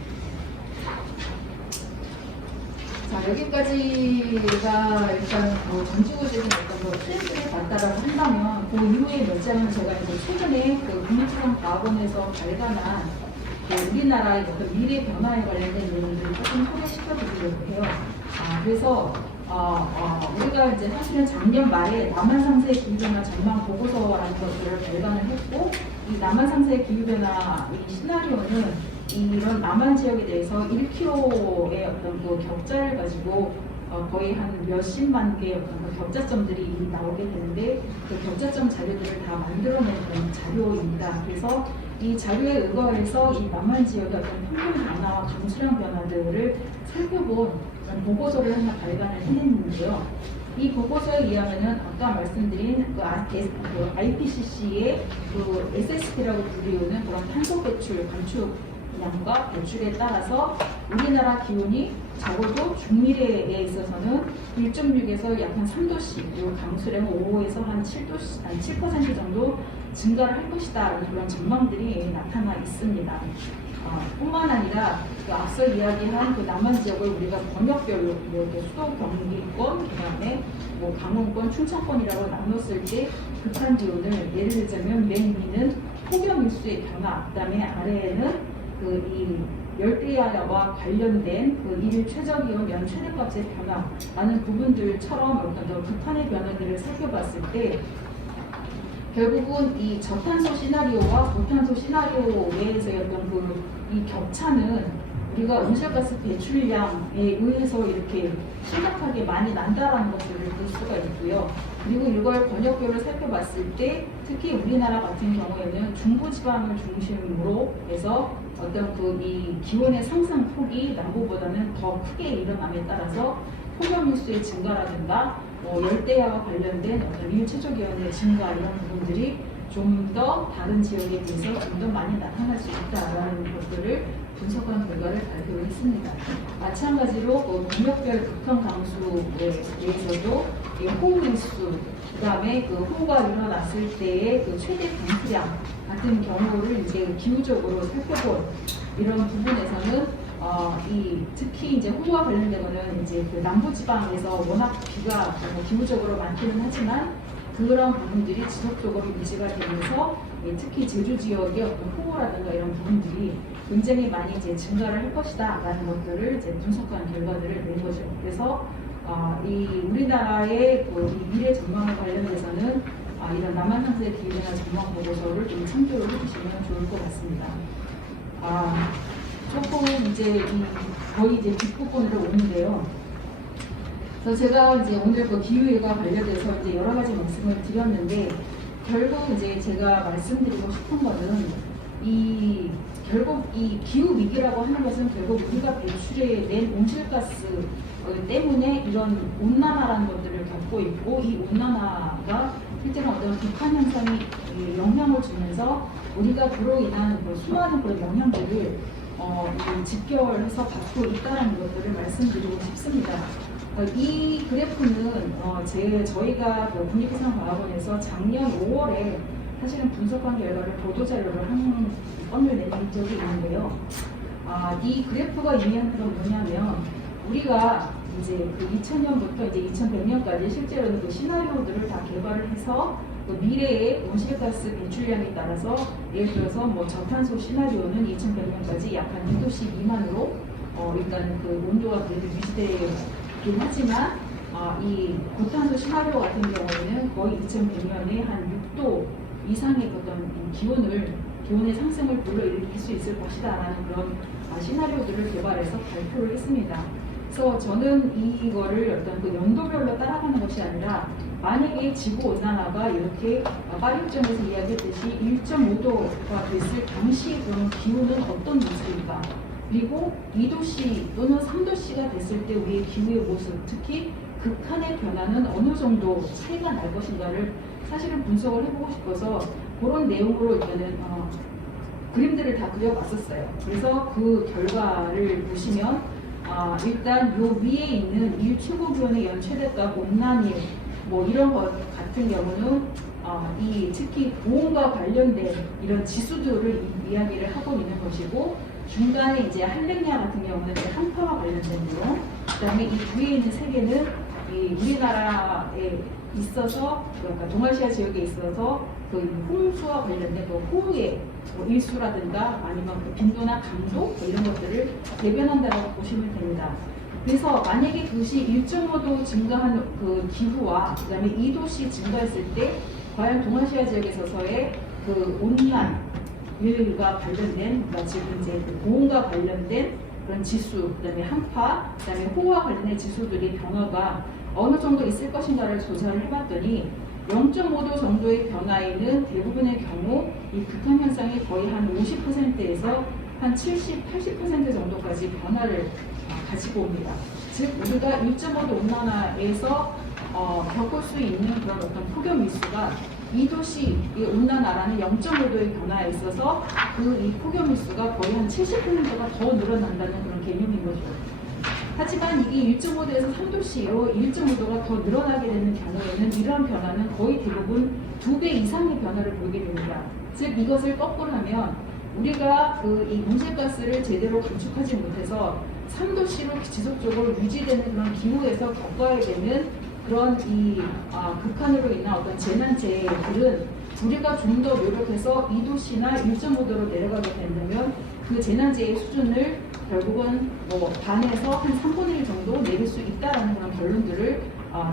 자, 여기까지가 일단 전지구적인 어떤 트렌드를 봤다라고 한다면 그 이후에 몇 장은 제가 이제 최근에 그 국립수학과학원에서 발간한 그 우리나라의 어떤 미래 변화에 관련된 내용들을 조금 소개시켜드리려고 해요. 그래서 우리가 이제 사실은 작년 말에 남한상세 기후변화 전망 보고서라는 것들을 발간을 했고 이 남한상세 기후변화 이 시나리오는 이런 남한 지역에 대해서 1km의 어떤 그 격자를 가지고 거의 한 몇십만 개의 어떤 그 격자점들이 나오게 되는데 그 격자점 자료들을 다 만들어낸 그런 자료입니다. 그래서 이 자료에 의거해서 이 남한 지역의 어떤 평균 변화와 강수량 변화들을 살펴본 보고서를 하나 발간을 해냈는데요. 이 보고서에 의하면은 아까 말씀드린 그 IPCC의 그 SSP라고 불리우는 그런 탄소 배출 감축량과 배출에 따라서 우리나라 기온이 적어도 중미래에 있어서는 1.6에서 약 한 3도씩 그리고 강수량은 5에서 한 7도씩, 한 7% 정도 증가를 할 것이다. 그런 전망들이 나타나 있습니다. 뿐만 아니라 그 앞서 이야기한 그 남한 지역을 우리가 번역별로 이렇게 수도 경기권, 그다음에 뭐 강원권, 충청권이라고 나눴을 때 극한 기온을 예를 들자면 맨 위는 폭염 일수의 변화, 그다음에 아래에는 그 이 열대야와 관련된 그 일 최저기온 연 최대값의 변화라는 부분들처럼 어떤 더 극한의 변화들을 살펴봤을 때 결국은 이 저탄소 시나리오와 고탄소 시나리오 내에서의 어떤 이 격차는 우리가 온실가스 배출량에 의해서 이렇게 심각하게 많이 난다라는 것들을 볼 수가 있고요. 그리고 이걸 번역별로 살펴봤을 때 특히 우리나라 같은 경우에는 중부지방을 중심으로 해서 어떤 이 기온의 상승 폭이 남부보다는 더 크게 일어남에 따라서 폭염 일수의 증가라든가 열대야와 관련된 어떤 일최저기온의 증가 이런 부분들이 좀 더 다른 지역에 비해서 좀 더 많이 나타날 수 있다라는 것들을 분석한 결과를 발표했습니다. 마찬가지로 동력별 극한 강수에 대해서도 호우 일수, 그다음에 그 호우가 일어났을 때의 그 최대 강수량 같은 경우를 이제 기후적으로 살펴본 이런 부분에서는 특히 이제 호우와 관련된 거는 이제 그 남부지방에서 워낙 비가 기후적으로 많기는 하지만 그런 부분들이 지속적으로 유지가 되면서 특히 제주 지역의 어떤 호우라든가 이런 부분들이 굉장히 많이 이제 증가를 할 것이다라는 것들을 이제 분석한 결과들을 낸 거죠. 그래서 이 우리나라의 이 미래 전망에 관련해서는 이런 남한산세 기후변화 전망 보고서를 좀 참조를 해주시면 좋을 것 같습니다. 조금 이제 거의 이제 뒷부분으로 오는데요. 그래서 제가 이제 오늘 그 기후위기와 관련해서 이제 여러 가지 말씀을 드렸는데, 결국 이제 제가 말씀드리고 싶은 거는 결국 이 기후 위기라고 하는 것은 결국 우리가 배출해낸 온실가스 때문에 이런 온난화라는 것들을 겪고 있고, 이 온난화가 실제로 어떤 극한 현상이 영향을 주면서 우리가 그로 인한 수많은 그런 영향들을 직결해서 받고 있다는 것들을 말씀드리고 싶습니다. 이 그래프는 저희가 국립기상과학원에서 작년 5월에 사실은 분석한 결과를 보도자료를 한 건을 내린 적이 있는데요. 이 그래프가 의미하는 건 뭐냐면, 우리가 이제 그 2000년부터 이제 2100년까지 실제로는 그 시나리오들을 다 개발을 해서 그 미래의 온실가스 배출량에 따라서 예를 들어서 뭐 저탄소 시나리오는 2100년까지 약 한 2도씨 미만으로 일단 그 온도가 그래도 유지되긴 하지만 이 고탄소 시나리오 같은 경우에는 거의 2100년에 한 6도 이상의 어떤 기온의 상승을 불러일으킬 수 있을 것이다 라는 그런 시나리오들을 개발해서 발표를 했습니다. 그래서 저는 이거를 어떤 그 연도별로 따라가는 것이 아니라, 만약에 지구온난화가 이렇게 파리협정에서 이야기했듯이 1.5도가 됐을 당시 그런 기후는 어떤 모습일까? 그리고 2도씨 또는 3도씨가 됐을 때 우리의 기후의 모습, 특히 극한의 변화는 어느 정도 차이가 날 것인가를 사실은 분석을 해보고 싶어서 그런 내용으로 일단은 그림들을 다 그려봤었어요. 그래서 그 결과를 보시면 일단 요 위에 있는 일 최고기온의 연 최대값, 온난일 뭐 이런 것 같은 경우는 특히 고온과 관련된 이런 지수들을 이야기를 하고 있는 것이고, 중간에 이제 한랭야 같은 경우는 한파와 관련된 내용, 그다음에 이 위에 있는 세 개는 이 우리나라에 있어서, 그러니까 동아시아 지역에 있어서 그 홍수와 관련된 그 호우의 일수라든가 아니면 그 빈도나 강도 이런 것들을 대변한다고 보시면 됩니다. 그래서 만약에 그것이 1.5도 증가한 그 기후와 그다음에 2도씩 증가했을 때 과연 동아시아 지역에 있어서의 그 온난일과 관련된, 그러니까 지금 이제 그 고온과 관련된 그런 지수, 그다음에 한파, 그다음에 호우와 관련된 지수들이 변화가 어느 정도 있을 것인가를 조사를 해봤더니 0.5도 정도의 변화에는 대부분의 경우 이 극한 현상이 거의 한 50%에서 한 70, 80% 정도까지 변화를 가지고 옵니다. 즉 우리가 1.5도 온난화에서 겪을 수 있는 그런 어떤 폭염 일수가 2도씨 이 온난화라는 0.5도의 변화에 있어서 그 이 폭염 일수가 거의 한 70%가 더 늘어난다는 그런 개념인 거죠. 하지만 이게 1.5도에서 3도씨로 1.5도가 더 늘어나게 되는 경우에는 이러한 변화는 거의 대부분 2배 이상의 변화를 보이게 됩니다. 즉 이것을 거꾸로 하면 우리가 이 온실가스를 제대로 감축하지 못해서 3도씨로 지속적으로 유지되는 그런 기후에서 겪어야 되는 그런 극한으로 인한 어떤 재난재해들은 우리가 좀 더 노력해서 2도씨나 1.5도로 내려가게 된다면 그 재난재해 수준을 결국은 반에서 한 3분의 1 정도 내릴 수 있다는 그런 결론들을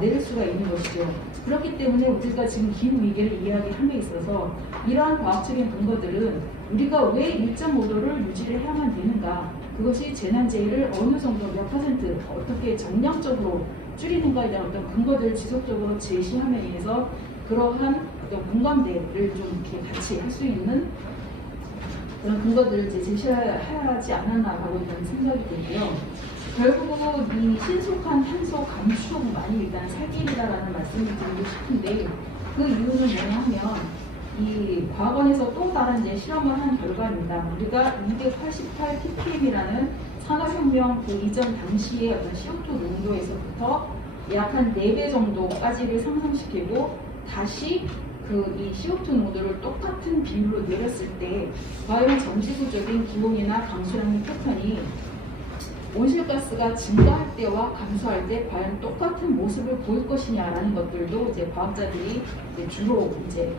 내릴 수가 있는 것이죠. 그렇기 때문에 우리가 지금 기후위기를 이야기함에 있어서 이러한 과학적인 근거들은 우리가 왜 1.5도를 유지를 해야만 되는가, 그것이 재난재해를 어느 정도 몇 퍼센트 어떻게 정량적으로 줄이는가에 대한 어떤 근거들을 지속적으로 제시함에 의해서 그러한 어떤 공감대를 좀 이렇게 같이 할 수 있는 그런 근거들을 이제 제시하지 않았나라고 저는 생각이 되고요. 결국 이 신속한 탄소 감축만이 일단 살 길이다라는 말씀을 드리고 싶은데, 그 이유는 뭐냐면 이 과거에서 또 다른 이제 실험을 한 결과입니다. 우리가 288 ppm이라는 산업혁명 그 이전 당시의 어떤 CO2 농도에서부터 약 한 4배 정도까지를 상승시키고 다시 이 CO2 농도를 똑같은 비율로 내렸을 때 과연 전지구적인 기온이나 강수량의 패턴이 온실가스가 증가할 때와 감소할 때 과연 똑같은 모습을 보일 것이냐라는 것들도 이제 과학자들이 이제 주로 이제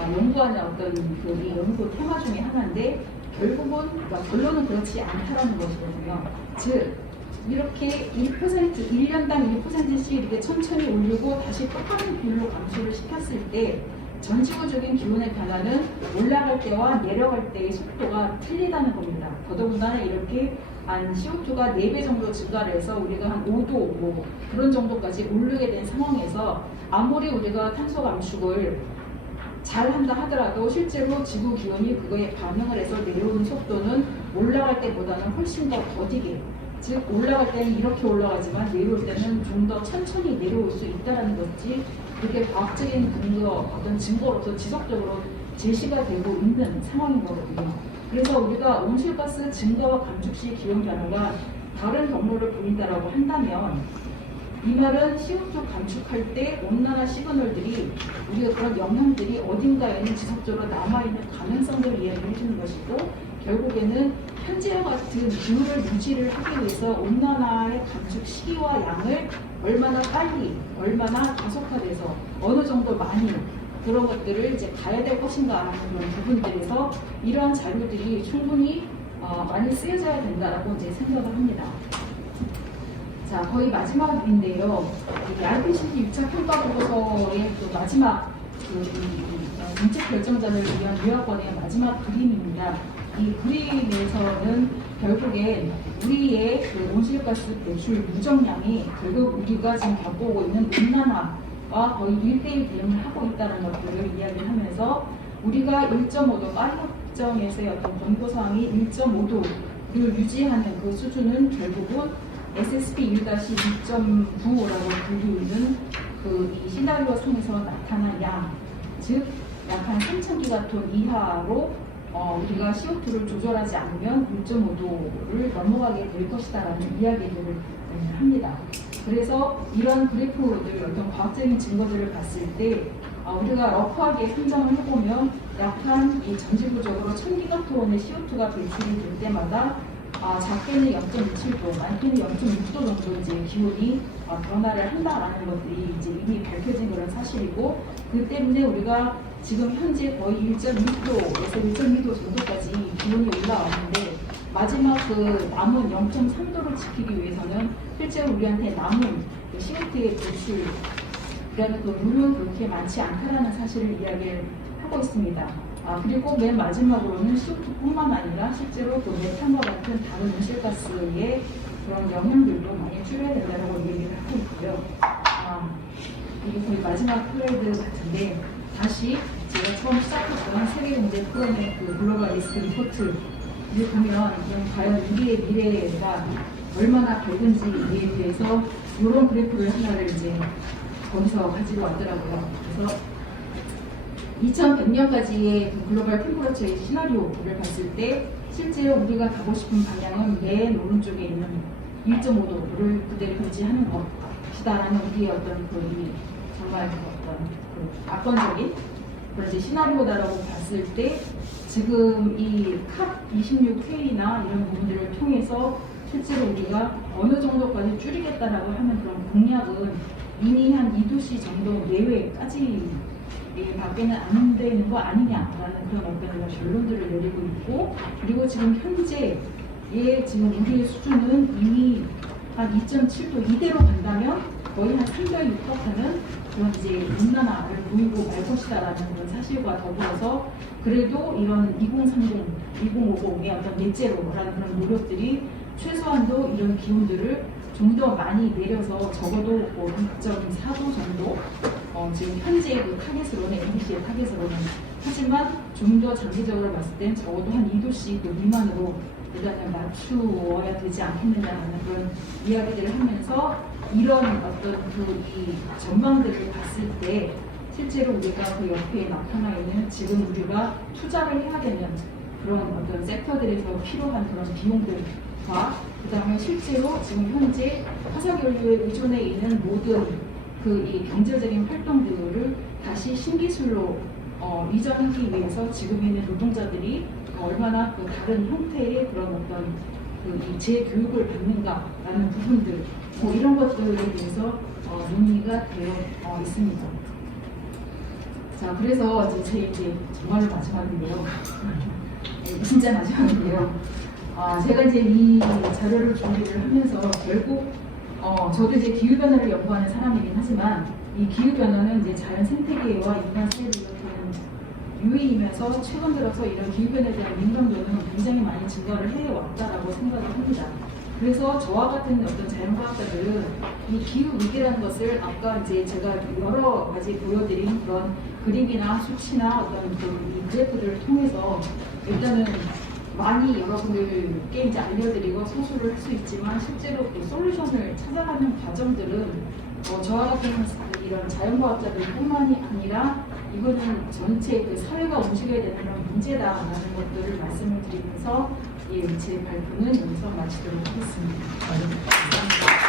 연구하는 어떤 이 연구 테마 중에 하나인데, 결국은 그러니까 결론은 그렇지 않다라는 것이거든요. 즉 이렇게 1%, 1년당 1%씩 이렇게 천천히 올리고 다시 똑같은 비율로 감소를 시켰을 때 전지구적인 기온의 변화는 올라갈 때와 내려갈 때의 속도가 틀리다는 겁니다. 더더군다나 이렇게 한 CO2가 4배 정도 증가를 해서 우리가 한 5도 뭐 그런 정도까지 오르게 된 상황에서 아무리 우리가 탄소 감축을 잘 한다 하더라도 실제로 지구 기온이 그거에 반응을 해서 내려오는 속도는 올라갈 때보다는 훨씬 더 더디게, 즉 올라갈 때는 이렇게 올라가지만 내려올 때는 좀 더 천천히 내려올 수 있다는 것이 그게 과학적인 근거, 어떤 증거로서 지속적으로 제시가 되고 있는 상황인 거거든요. 그래서 우리가 온실가스 증가와 감축 시 기온 변화가 다른 경로를 보인다라고 한다면 이 말은 CO2 감축할 때 온난화 시그널들이 우리가 그런 영향들이 어딘가에는 지속적으로 남아있는 가능성들을 이야기해 주는 것이고 결국에는 현재와 같은 기후를 유지를 하기 위해서 온난화의 감축 시기와 양을 얼마나 빨리, 얼마나 가속화돼서 어느 정도 많이 그런 것들을 이제 가야 될 것인가 하는 그런 부분들에서 이러한 자료들이 충분히 많이 쓰여져야 된다라고 이제 생각을 합니다. 자, 거의 마지막인데요. IPCC 유착 평가 보고서의 또 마지막 정책 결정자를 위한 요약권의 마지막 그림입니다. 이 그림에서는 결국엔 우리의 그 온실가스 배출 누적량이 결국 우리가 지금 겪어오고 있는 온난화와 거의 1대1 대응을 하고 있다는 것들을 이야기를 하면서 우리가 1.5도 파리 협정에서의 어떤 권고사항이 1.5도를 유지하는 그 수준은 결국은 SSP 1-2.95라고 불리는 그 이 시나리오 상에서 나타난 양, 즉 약 한 3,000기가톤 이하로 우리가 CO2를 조절하지 않으면 1.5도를 넘어가게 될 것이다라는 이야기들을 합니다. 그래서 이런 그래프들 어떤 과학적인 증거들을 봤을 때 우리가 러프하게 산정을 해보면 약한 이 전지구적으로 1000기가톤의 CO2가 배출이 될 때마다 작게는 0.27도, 많게는 0.6도 정도 이제 기온이 변화를 한다라는 것들이 이제 이미 밝혀진 그런 사실이고, 그 때문에 우리가 지금 현재 거의 1.2도에서 1.2도 정도까지 기온이 올라왔는데 마지막 그 남은 0.3도를 지키기 위해서는 실제로 우리한테 남은 그 CO2의 배출이라는 그 물은 그렇게 많지 않다라는 사실을 이야기를 하고 있습니다. 그리고 맨 마지막으로는 CO2뿐만 아니라 실제로 또 메탄과 같은 다른 온실가스의 그런 영향들도 많이 줄여야 된다고 얘기를 하고 있고요. 이게 거의 마지막 슬라이드 같은데 다시 제가 처음 시작했던 세계경제 포럼의 그 글로벌 리스크 리포트를 보면 과연 우리의 미래가 얼마나 밝은지에 대해서 이런 그래프를 하나를 이제 거기서 가지고 왔더라고요. 그래서 2100년까지의 글로벌 템퍼러처의 시나리오를 봤을 때 실제로 우리가 가고 싶은 방향은 맨 오른쪽에 있는 1.5도를 그대로 유지하는 것이다라는 우리의 어떤 정말 어떤 낙관적인 그런 이제 시나리오다라고 봤을 때 지금 이 캅26회의나 이런 부분들을 통해서 실제로 우리가 어느 정도까지 줄이겠다라고 하는 그런 공약은 이미 한 2도씨 정도 내외까지 밖에는 안 되는 거 아니냐라는 그런 어떤 결론들을 내리고 있고, 그리고 지금 현재의 지금 우리의 수준은 이미 한 2.7도 이대로 간다면 거의 한 3.6%는 그런 이제 온난화를 보이고 말 것이다라는 그런 사실과 더불어서 그래도 이런 2030, 2050의 어떤 넷제로라는 그런 노력들이 최소한도 이런 기온들을 좀 더 많이 내려서 적어도 2.4도 정도 지금 현재의 그 타겟으로는 NBC의 타겟으로는 하지만 좀 더 장기적으로 봤을 땐 적어도 한 2도씩 미만으로 일단은 낮추어야 되지 않겠느냐는 그런 이야기들을 하면서 이런 어떤 이 전망들을 봤을 때 실제로 우리가 그 옆에 나타나 있는 지금 우리가 투자를 해야 되는 그런 어떤 섹터들에서 필요한 그런 비용들과 그 다음에 실제로 지금 현재 화석연료에 의존해 있는 모든 이 경제적인 활동들을 다시 신기술로 이전하기 위해서 지금 있는 노동자들이 얼마나 그 다른 형태의 그런 어떤 이 재교육을 받는가라는 부분들, 이런 것들에 대해서 논의가 되어 있습니다. 자, 그래서 이제 정말 마지막인데요. 진짜 마지막인데요. 제가 이제 이 자료를 준비를 하면서 결국 저도 이제 기후 변화를 연구하는 사람이긴 하지만 이 기후 변화는 이제 자연 생태계와 인간 사이를 일으키는 유의이면서 최근 들어서 이런 기후 변화에 대한 민감도는 굉장히 많이 증가를 해왔다라고 생각을 합니다. 그래서 저와 같은 어떤 자연과학자들은 이 기후 위기라는 것을 아까 이제 제가 여러 가지 보여드린 그런 그림이나 수치나 어떤 이 그래프들을 통해서 일단은 많이 여러분들께 이제 알려드리고 서술을 할 수 있지만 실제로 그 솔루션을 찾아가는 과정들은 저와 같은 이런 자연과학자들뿐만이 아니라 이거는 전체 그 사회가 움직여야 되는 그런 문제다라는 것들을 말씀을 드리면서 제 발표는 여기서 마치도록 하겠습니다. 감사합니다.